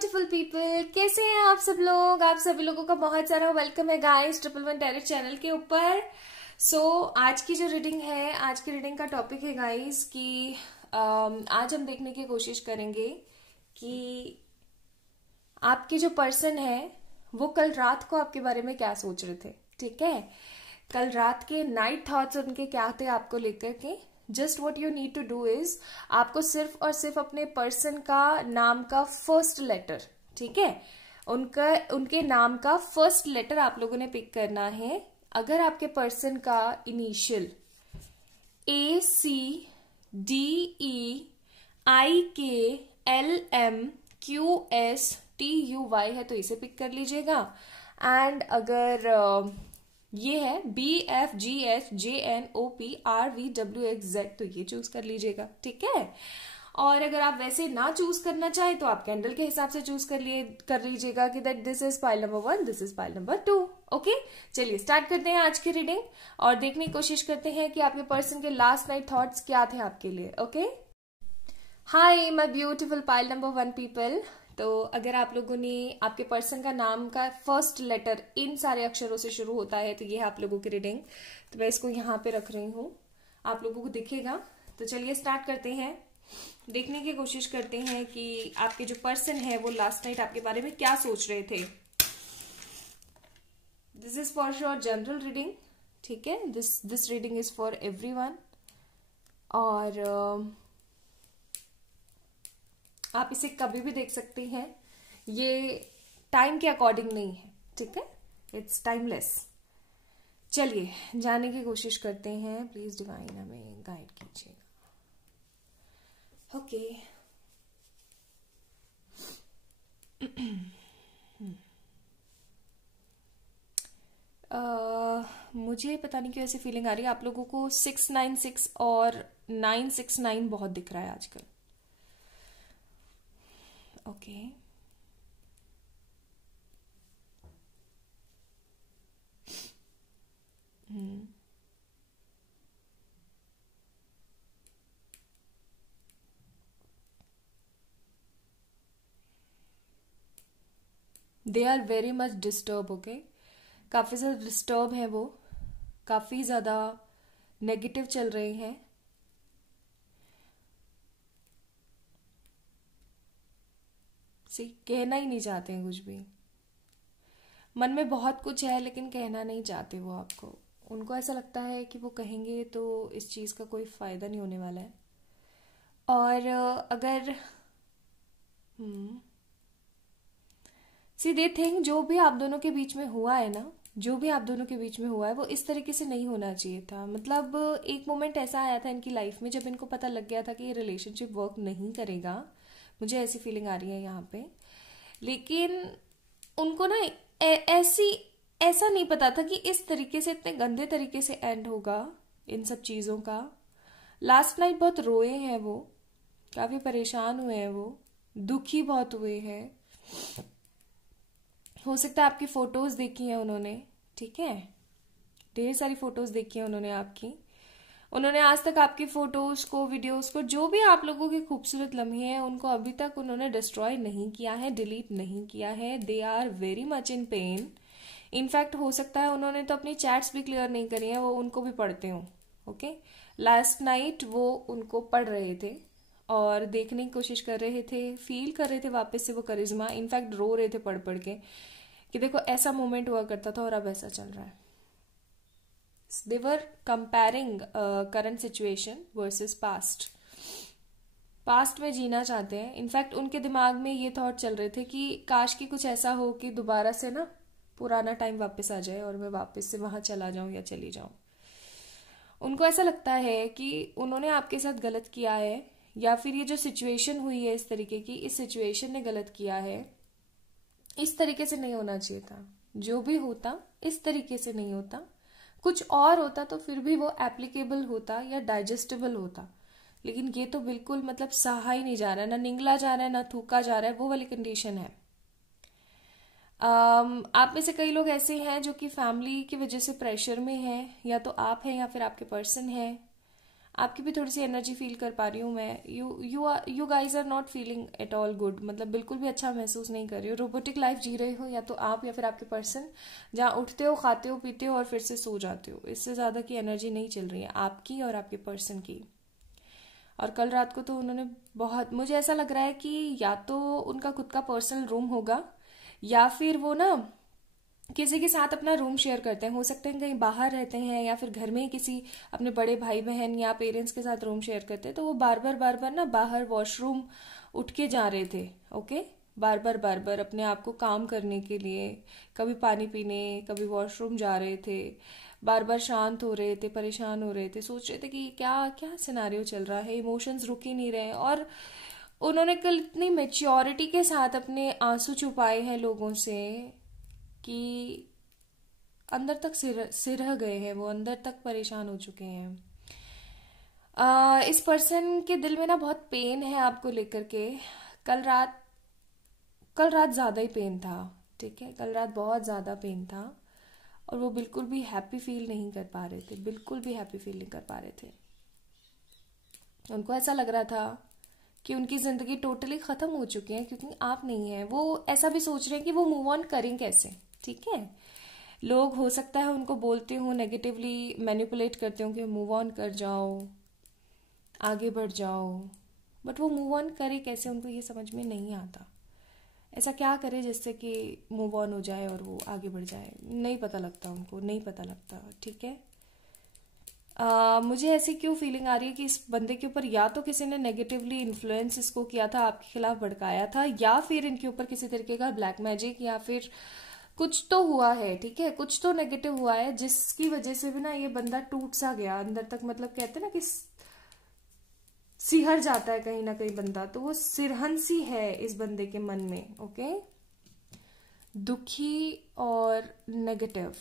Beautiful people, कैसे हैं आप सब लोग। आप सभी लोगों का बहुत सारा वेलकम है गाइस 111 टैरो चैनल के ऊपर। आज की जो रीडिंग है, आज की रीडिंग का टॉपिक है गाइस कि आज हम देखने की कोशिश करेंगे कि आपके जो पर्सन है वो कल रात को आपके बारे में क्या सोच रहे थे। ठीक है, कल रात के नाइट थॉट्स उनके क्या थे आपको लेकर के। Just what you need to do is, आपको सिर्फ और सिर्फ अपने पर्सन का नाम का फर्स्ट लेटर, ठीक है, उनके नाम का फर्स्ट लेटर आप लोगों ने पिक करना है। अगर आपके पर्सन का इनिशियल ACDEIKLMQSTUY है तो इसे पिक कर लीजिएगा। एंड अगर ये है BFGHJNOPRVWXZ तो ये चूज कर लीजिएगा। ठीक है, और अगर आप वैसे ना चूज करना चाहें तो आप कैंडल के हिसाब से चूज कर लीजिएगा कि that this is pile number 1, this is pile number 2। Okay, चलिए स्टार्ट करते हैं आज की रीडिंग और देखने की कोशिश करते हैं कि आपके पर्सन के लास्ट नाइट थॉट्स क्या थे आपके लिए। Okay, hi my beautiful pile number 1 people. तो अगर आप लोगों ने आपके पर्सन का नाम का फर्स्ट लेटर इन सारे अक्षरों से शुरू होता है तो ये है आप लोगों की रीडिंग। तो मैं इसको यहाँ पे रख रही हूँ, आप लोगों को दिखेगा। तो चलिए स्टार्ट करते हैं, देखने की कोशिश करते हैं कि आपके जो पर्सन है वो लास्ट नाइट आपके बारे में क्या सोच रहे थे। This is for sure general reading, ठीक है, this reading is for everyone. और आप इसे कभी भी देख सकते हैं, ये टाइम के अकॉर्डिंग नहीं है, ठीक है, इट्स टाइमलेस। चलिए जानने की कोशिश करते हैं, प्लीज डिवाइन हमें गाइड कीजिएगा। ओके मुझे पता नहीं क्यों ऐसी फीलिंग आ रही है आप लोगों को 696 और 969 बहुत दिख रहा है आजकल। Okay they are very much disturb. Okay, काफी ज्यादा डिस्टर्ब है वो, काफी ज्यादा नेगेटिव चल रहे हैं। कहना ही नहीं चाहते हैं कुछ भी, मन में बहुत कुछ है लेकिन कहना नहीं चाहते वो आपको। उनको ऐसा लगता है कि वो कहेंगे तो इस चीज का कोई फायदा नहीं होने वाला है। और अगर सी दे थिंक जो भी आप दोनों के बीच में हुआ है ना, जो भी आप दोनों के बीच में हुआ है वो इस तरीके से नहीं होना चाहिए था। मतलब एक मोमेंट ऐसा आया था इनकी लाइफ में जब इनको पता लग गया था कि ये रिलेशनशिप वर्क नहीं करेगा, मुझे ऐसी फीलिंग आ रही है यहाँ पे। लेकिन उनको ना ऐसा नहीं पता था कि इस तरीके से, इतने गंदे तरीके से एंड होगा इन सब चीजों का। लास्ट नाइट बहुत रोए हैं वो, काफी परेशान हुए हैं वो, दुखी बहुत हुए हैं। हो सकता है आपकी फोटोज देखी हैं उन्होंने, ठीक है, ढेर सारी फोटोज देखी हैं उन्होंने आपकी। उन्होंने आज तक आपकी फोटोज को, वीडियोस को, जो भी आप लोगों की खूबसूरत लम्हे हैं उनको अभी तक उन्होंने डिस्ट्रॉय नहीं किया है, डिलीट नहीं किया है। They are very much in pain. In fact हो सकता है उन्होंने तो अपनी चैट्स भी क्लियर नहीं करी हैं, वो उनको भी पढ़ते हो। ओके, लास्ट नाइट वो उनको पढ़ रहे थे और देखने की कोशिश कर रहे थे, फील कर रहे थे वापस से वो करिश्मा। इनफैक्ट रो रहे थे पढ़ पढ़ के कि देखो ऐसा मोमेंट हुआ करता था और अब ऐसा चल रहा है। They were comparing current situation versus past. Past में जीना चाहते हैं। इनफैक्ट उनके दिमाग में ये थॉट चल रहे थे कि काश कि कुछ ऐसा हो कि दोबारा से ना पुराना टाइम वापस आ जाए और मैं वापस से वहां चला जाऊं या चली जाऊं। उनको ऐसा लगता है कि उन्होंने आपके साथ गलत किया है, या फिर ये जो सिचुएशन हुई है इस तरीके की, इस सिचुएशन ने गलत किया है। इस तरीके से नहीं होना चाहिए था, जो भी होता इस तरीके से नहीं होता। कुछ और होता तो फिर भी वो एप्लीकेबल होता या डाइजेस्टेबल होता, लेकिन ये तो बिल्कुल मतलब सहा ही नहीं जा रहा है, ना निगला जा रहा है ना थूका जा रहा है, वो वाली कंडीशन है। आप में से कई लोग ऐसे हैं जो कि फैमिली की वजह से प्रेशर में हैं, या तो आप हैं या फिर आपके पर्सन है। आपकी भी थोड़ी सी एनर्जी फील कर पा रही हूँ मैं। You guys are not feeling at all good, मतलब बिल्कुल भी अच्छा महसूस नहीं कर रही हो। रोबोटिक लाइफ जी रही हो या तो आप या फिर आपके पर्सन, जहाँ उठते हो, खाते हो, पीते हो और फिर से सो जाते हो। इससे ज़्यादा की एनर्जी नहीं चल रही है आपकी और आपके पर्सन की। और कल रात को तो उन्होंने बहुत, मुझे ऐसा लग रहा है कि या तो उनका खुद का पर्सनल रूम होगा या फिर वो ना किसी के साथ अपना रूम शेयर करते हैं। हो सकते हैं कहीं बाहर रहते हैं या फिर घर में ही किसी अपने बड़े भाई बहन या पेरेंट्स के साथ रूम शेयर करते हैं। तो वो बार बार ना बाहर वॉशरूम उठ के जा रहे थे। ओके, बार बार अपने आप को काम करने के लिए, कभी पानी पीने, कभी वॉशरूम जा रहे थे। बार बार शांत हो रहे थे, परेशान हो रहे थे, सोच रहे थे कि क्या क्या सिनारियो चल रहा है, इमोशंस रुक ही नहीं रहे। और उन्होंने कल इतनी मेच्योरिटी के साथ अपने आंसू छुपाए हैं लोगों से कि अंदर तक सिरह गए हैं, वो अंदर तक परेशान हो चुके हैं। इस पर्सन के दिल में ना बहुत पेन है आपको लेकर के। कल रात कल रात ज़्यादा ही पेन था, ठीक है, कल रात बहुत ज़्यादा पेन था। और वो बिल्कुल भी हैप्पी फील नहीं कर पा रहे थे, बिल्कुल भी हैप्पी फील नहीं कर पा रहे थे। उनको ऐसा लग रहा था कि उनकी ज़िंदगी टोटली ख़त्म हो चुकी है क्योंकि आप नहीं है। वो ऐसा भी सोच रहे हैं कि वो मूव ऑन करें कैसे, ठीक है। लोग हो सकता है उनको बोलते हो, नेगेटिवली मैनिपुलेट करते हो कि मूव ऑन कर जाओ, आगे बढ़ जाओ, बट वो मूव ऑन करे कैसे, उनको ये समझ में नहीं आता। ऐसा क्या करे जिससे कि मूव ऑन हो जाए और वो आगे बढ़ जाए, नहीं पता लगता उनको, नहीं पता लगता, ठीक है। मुझे ऐसी क्यों फीलिंग आ रही है कि इस बंदे के ऊपर या तो किसी ने नेगेटिवली इन्फ्लुएंस इसको किया था, आपके खिलाफ भड़काया था, या फिर इनके ऊपर किसी तरीके का ब्लैक मैजिक या फिर कुछ तो हुआ है, ठीक है, कुछ तो नेगेटिव हुआ है जिसकी वजह से भी ना ये बंदा टूट सा गया अंदर तक। मतलब कहते हैं ना कि सिहर जाता है कहीं ना कहीं बंदा, तो वो सिरहन सी है इस बंदे के मन में। ओके, दुखी और नेगेटिव,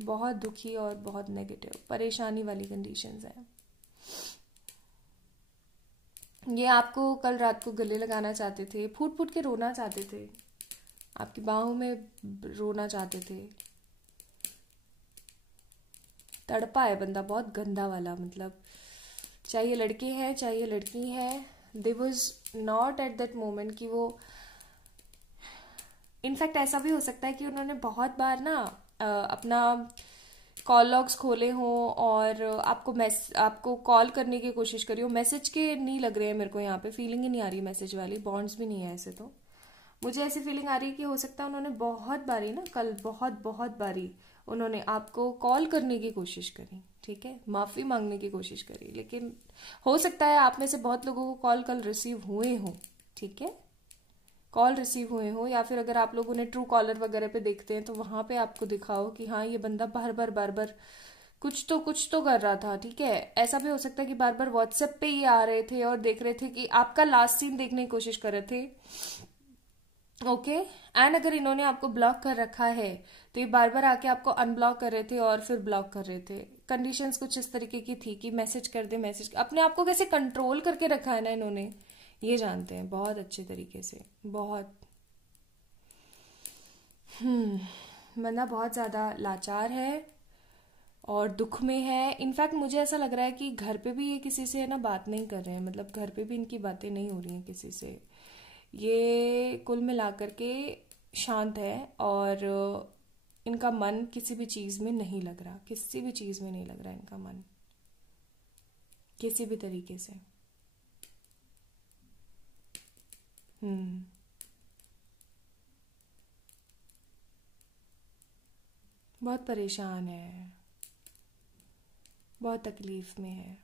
बहुत दुखी और बहुत नेगेटिव, परेशानी वाली कंडीशंस है। ये आपको कल रात को गले लगाना चाहते थे, फूट फूट के रोना चाहते थे, आपकी बाहों में रोना चाहते थे। तड़पा है बंदा बहुत गंदा वाला, मतलब चाहे लड़के हैं चाहे लड़की है, they was not at that moment कि वो, इनफैक्ट ऐसा भी हो सकता है कि उन्होंने बहुत बार ना अपना कॉल लॉग्स खोले हों और आपको कॉल करने की कोशिश करी हो। मैसेज के नहीं लग रहे हैं मेरे को, यहाँ पे फीलिंग ही नहीं आ रही मैसेज वाली, बॉन्ड्स भी नहीं है ऐसे। तो मुझे ऐसी फीलिंग आ रही है कि हो सकता है उन्होंने बहुत बारी ना कल बहुत बारी उन्होंने आपको कॉल करने की कोशिश करी, ठीक है, माफी मांगने की कोशिश करी, लेकिन हो सकता है आप में से बहुत लोगों को कॉल कल रिसीव हुए हो, ठीक है, कॉल रिसीव हुए हो, या फिर अगर आप लोग उन्हें ट्रू कॉलर वगैरह पे देखते हैं तो वहां पे आपको दिखाओ कि हाँ ये बंदा बार बार कुछ तो कर रहा था, ठीक है। ऐसा भी हो सकता है कि बार बार व्हाट्सएप पे ही आ रहे थे और देख रहे थे कि आपका लास्ट सीन देखने की कोशिश कर रहे थे। ओके, एंड अगर इन्होंने आपको ब्लॉक कर रखा है तो ये बार बार आके आपको अनब्लॉक कर रहे थे और फिर ब्लॉक कर रहे थे। कंडीशंस कुछ इस तरीके की थी कि मैसेज कर दे, मैसेज, अपने आप को कैसे कंट्रोल करके रखा है ना इन्होंने, ये जानते हैं बहुत अच्छे तरीके से, बहुत। बंदा बहुत ज्यादा लाचार है और दुख में है। इनफैक्ट मुझे ऐसा लग रहा है कि घर पे भी ये किसी से ना बात नहीं कर रहे हैं, मतलब घर पे भी इनकी बातें नहीं हो रही हैं किसी से। ये कुल मिलाकर के शांत है और इनका मन किसी भी चीज में नहीं लग रहा, किसी भी चीज में नहीं लग रहा इनका मन किसी भी तरीके से। हम्म बहुत परेशान है, बहुत तकलीफ में है।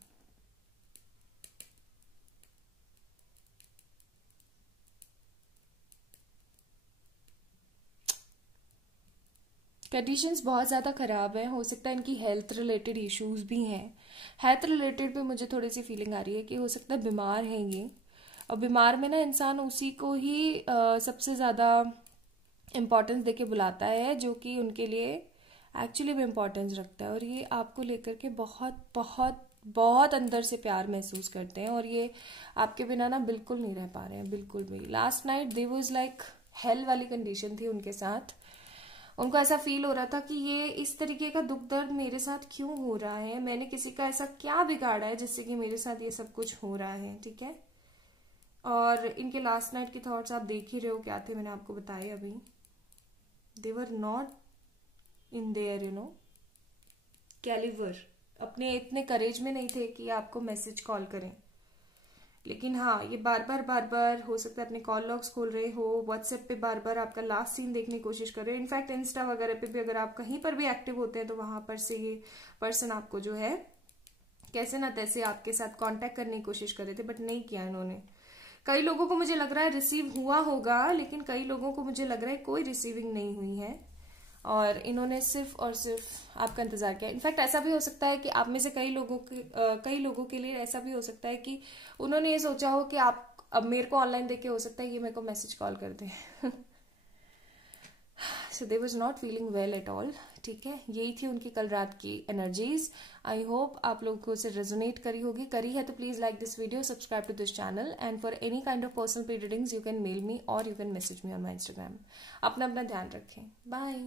कंडीशंस बहुत ज़्यादा ख़राब है, हो सकता है इनकी हेल्थ रिलेटेड इश्यूज भी हैं। हेल्थ रिलेटेड भी मुझे थोड़ी सी फीलिंग आ रही है कि हो सकता है बीमार हैं ये, और बीमार में ना इंसान उसी को ही सबसे ज़्यादा इम्पोर्टेंस देके बुलाता है जो कि उनके लिए एक्चुअली में इम्पोर्टेंस रखता है। और ये आपको लेकर के बहुत बहुत बहुत अंदर से प्यार महसूस करते हैं और ये आपके बिना ना बिल्कुल नहीं रह पा रहे हैं, बिल्कुल भी। Last night they was like hell वाली कंडीशन थी उनके साथ। उनको ऐसा फील हो रहा था कि ये इस तरीके का दुख दर्द मेरे साथ क्यों हो रहा है, मैंने किसी का ऐसा क्या बिगाड़ा है जिससे कि मेरे साथ ये सब कुछ हो रहा है, ठीक है। और इनके लास्ट नाइट के थॉट्स आप देख ही रहे हो क्या थे, मैंने आपको बताए अभी। They were not in their calibre, अपने इतने करेज में नहीं थे कि आपको मैसेज कॉल करें। लेकिन हाँ, ये बार बार हो सकता है अपने कॉल लॉग्स खोल रहे हो, व्हाट्सएप पे बार बार आपका लास्ट सीन देखने की कोशिश कर रहे हो। इनफैक्ट इंस्टा वगैरह पे भी अगर आप कहीं पर भी एक्टिव होते हैं तो वहां पर से ये पर्सन आपको जो है कैसे ना तैसे आपके साथ कांटेक्ट करने की कोशिश कर रहे थे, बट नहीं किया इन्होंने। कई लोगों को मुझे लग रहा है रिसीव हुआ होगा, लेकिन कई लोगों को मुझे लग रहा है कोई रिसीविंग नहीं हुई है और इन्होंने सिर्फ और सिर्फ आपका इंतजार किया। इनफैक्ट ऐसा भी हो सकता है कि आप में से कई लोगों के लिए ऐसा भी हो सकता है कि उन्होंने ये सोचा हो कि आप अब मेरे को ऑनलाइन देख के हो सकता है ये मेरे को मैसेज कॉल कर दे। So they was not feeling well at all, ठीक है। यही थी उनकी कल रात की एनर्जीज। आई होप आप लोगों को इसे रेजोनेट करी होगी। करी है तो please like this video, subscribe to this channel, and for any kind of personal paid readings you can mail me और you can message me on my Instagram. अपना ध्यान रखें। Bye.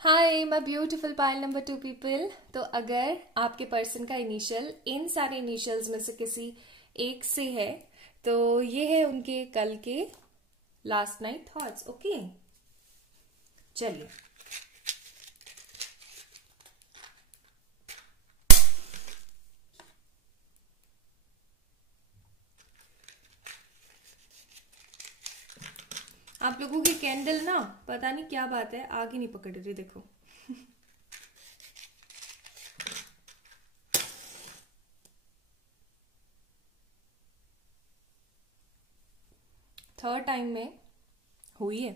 Hi my beautiful pile number 2 people. तो अगर आपके person का initial इन सारे initials में से किसी एक से है तो ये है उनके कल के लास्ट नाइट थॉट्स, ओके। चलिए आप लोगों की कैंडल ना पता नहीं क्या बात है आगे नहीं पकड़ रही, देखो। थर्ड टाइम में हुई है।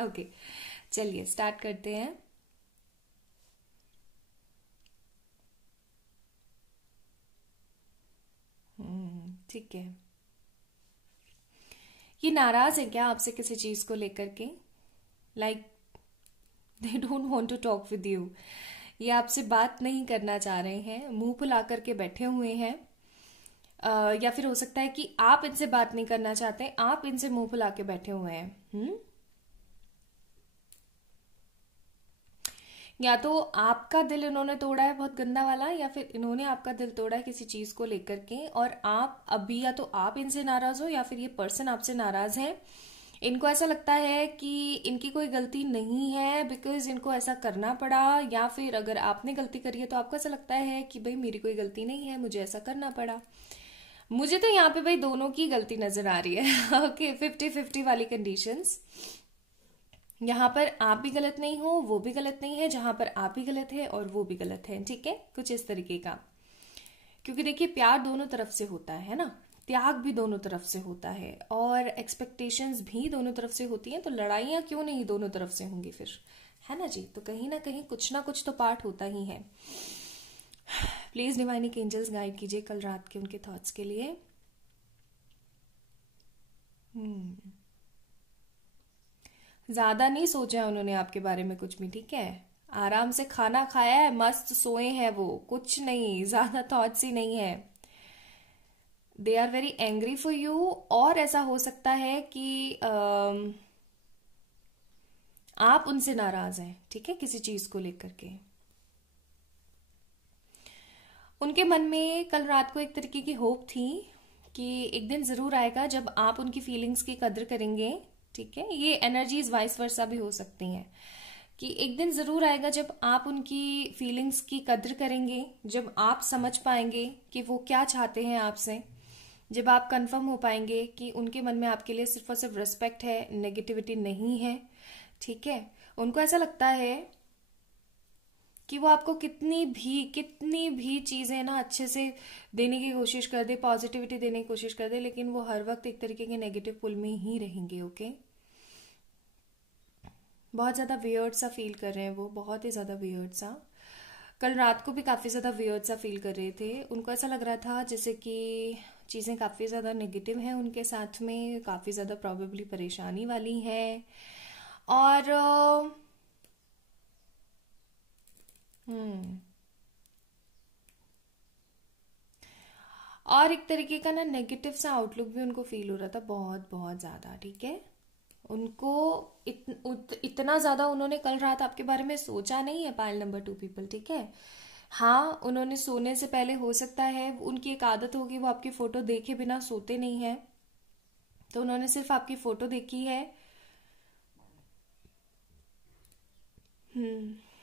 ओके चलिए स्टार्ट करते हैं। ठीक है, ये नाराज है क्या आपसे किसी चीज को लेकर के? Like they don't want to talk with you. ये आपसे बात नहीं करना चाह रहे हैं, मुंह फुला करके बैठे हुए हैं। या फिर हो सकता है कि आप इनसे बात नहीं करना चाहते, आप इनसे मुंह फुला के बैठे हुए हैं। या तो आपका दिल इन्होंने तोड़ा है बहुत गंदा वाला, या फिर इन्होंने आपका दिल तोड़ा है किसी चीज को लेकर के, और आप अभी या तो आप इनसे नाराज हो या फिर ये पर्सन आपसे नाराज है। इनको ऐसा लगता है कि इनकी कोई गलती नहीं है बिकॉज इनको ऐसा करना पड़ा, या फिर अगर आपने गलती करी है तो आपको ऐसा लगता है कि भाई मेरी कोई गलती नहीं है, मुझे ऐसा करना पड़ा। मुझे तो यहाँ पे भाई दोनों की गलती नजर आ रही है। ओके 50-50 वाली कंडीशंस। यहाँ पर आप भी गलत नहीं हो, वो भी गलत नहीं है, जहां पर आप भी गलत है और वो भी गलत है, ठीक है, कुछ इस तरीके का। क्योंकि देखिए प्यार दोनों तरफ से होता है ना, त्याग भी दोनों तरफ से होता है, और एक्सपेक्टेशंस भी दोनों तरफ से होती हैं, तो लड़ाइयां क्यों नहीं दोनों तरफ से होंगी फिर, है ना जी। तो कहीं ना कुछ तो पार्ट होता ही है। प्लीज डिवाइनिक एंजल्स गाइड कीजिए कल रात के उनके थॉट्स के लिए। ज्यादा नहीं सोचा उन्होंने आपके बारे में कुछ भी, ठीक है। आराम से खाना खाया है, मस्त सोए हैं वो, कुछ नहीं, ज्यादा थॉट्स ही नहीं है। They are very angry for you, और ऐसा हो सकता है कि आप उनसे नाराज हैं, ठीक है, किसी चीज को लेकर के। उनके मन में कल रात को एक तरीके की होप थी कि एक दिन जरूर आएगा जब आप उनकी फीलिंग्स की कदर करेंगे, ठीक है। ये एनर्जीज वाइस वर्सा भी हो सकती हैं कि एक दिन जरूर आएगा जब आप उनकी फीलिंग्स की कदर करेंगे, जब आप समझ पाएंगे कि वो क्या चाहते हैं आपसे, जब आप कंफर्म हो पाएंगे कि उनके मन में आपके लिए सिर्फ और सिर्फ रिस्पेक्ट है, नेगेटिविटी नहीं है, ठीक है। उनको ऐसा लगता है कि वो आपको कितनी भी चीजें ना अच्छे से देने की कोशिश कर दे, पॉजिटिविटी देने की कोशिश कर दे, लेकिन वो हर वक्त एक तरीके के नेगेटिव पुल में ही रहेंगे, ओके। बहुत ज्यादा वियर्ड सा फील कर रहे हैं वो, बहुत ही ज्यादा वियर्ड सा। कल रात को भी काफी ज्यादा वियर्ड सा फील कर रहे थे। उनको ऐसा लग रहा था जैसे कि चीजें काफी ज्यादा नेगेटिव हैं उनके साथ में, काफी ज्यादा प्रॉबेबली परेशानी वाली है। और और एक तरीके का ना नेगेटिव सा आउटलुक भी उनको फील हो रहा था, बहुत बहुत ज्यादा, ठीक है। उनको इतना ज्यादा उन्होंने कल रात आपके बारे में सोचा नहीं है, पाइल नंबर 2 पीपल, ठीक है। हाँ, उन्होंने सोने से पहले हो सकता है, उनकी एक आदत होगी, वो आपकी फोटो देखे बिना सोते नहीं है, तो उन्होंने सिर्फ आपकी फोटो देखी है।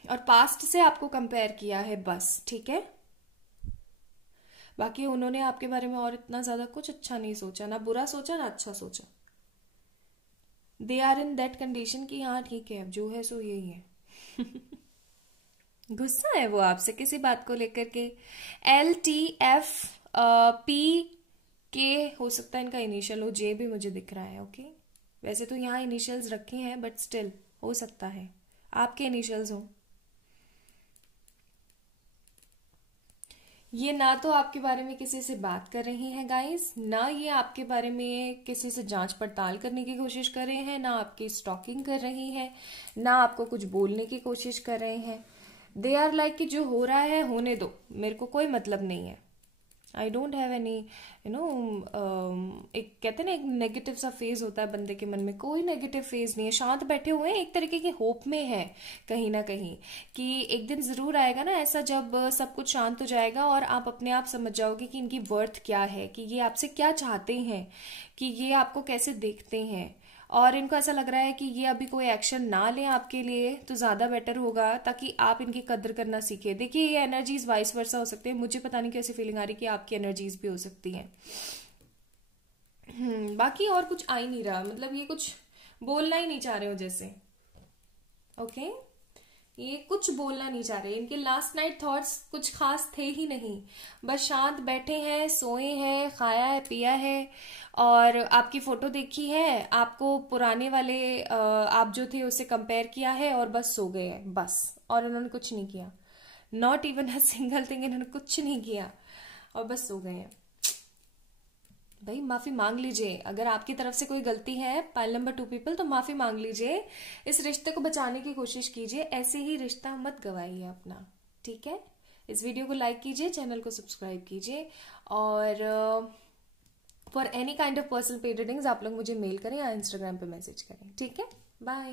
और पास्ट से आपको कंपेयर किया है बस, ठीक है। बाकी उन्होंने आपके बारे में और इतना ज्यादा कुछ अच्छा नहीं सोचा, ना बुरा सोचा ना अच्छा सोचा। They are in that condition कि हाँ ठीक है, अब जो है सो यही है। गुस्सा है वो आपसे किसी बात को लेकर के। LTF P के हो सकता है इनका इनिशियल हो, जे भी मुझे दिख रहा है, ओके। वैसे तो यहाँ इनिशियल्स रखे हैं बट स्टिल हो सकता है आपके इनिशियल्स हो। ये ना तो आपके बारे में किसी से बात कर रही हैं गाइस, ना ये आपके बारे में किसी से जांच पड़ताल करने की कोशिश कर रहे हैं, ना आपकी स्टॉकिंग कर रही हैं, ना आपको कुछ बोलने की कोशिश कर रहे हैं। दे आर लाइक कि जो हो रहा है होने दो, मेरे को कोई मतलब नहीं है। आई डोंट हैव एनी एक कहते हैं ना, एक नेगेटिव सा फेज होता है बंदे के मन में, कोई नेगेटिव फेज नहीं है। शांत बैठे हुए हैं, एक तरीके की होप में है कहीं ना कहीं कि एक दिन जरूर आएगा ना ऐसा, जब सब कुछ शांत हो जाएगा और आप अपने आप समझ जाओगे कि इनकी वर्थ क्या है, कि ये आपसे क्या चाहते हैं, कि ये आपको कैसे देखते हैं। और इनको ऐसा लग रहा है कि ये अभी कोई एक्शन ना लें आपके लिए तो ज्यादा बेटर होगा, ताकि आप इनकी कदर करना सीखे। देखिए ये एनर्जीज वाइस वर्सा हो सकते हैं, मुझे पता नहीं कैसी फीलिंग आ रही कि आपकी एनर्जीज भी हो सकती हैं। बाकी और कुछ आ ही नहीं रहा, मतलब ये कुछ बोलना ही नहीं चाह रहे हो जैसे, ओके। ये कुछ बोलना नहीं चाह रहे, इनके लास्ट नाइट थॉट्स कुछ खास थे ही नहीं, बस शांत बैठे हैं, सोए हैं, खाया है, पिया है, और आपकी फोटो देखी है, आपको पुराने वाले आप जो थे उससे कंपेयर किया है, और बस सो गए हैं बस। और इन्होंने कुछ नहीं किया, not even a single thing, इन्होंने कुछ नहीं किया और बस सो गए हैं। भाई माफी मांग लीजिए, अगर आपकी तरफ से कोई गलती है पाइल नंबर 2 पीपल, तो माफी मांग लीजिए। इस रिश्ते को बचाने की कोशिश कीजिए, ऐसे ही रिश्ता मत गवाइए अपना, ठीक है। इस वीडियो को लाइक कीजिए, चैनल को सब्सक्राइब कीजिए, और for any kind of personal paid readings आप लोग मुझे मेल करें या इंस्टाग्राम पे मैसेज करें, ठीक है। बाय।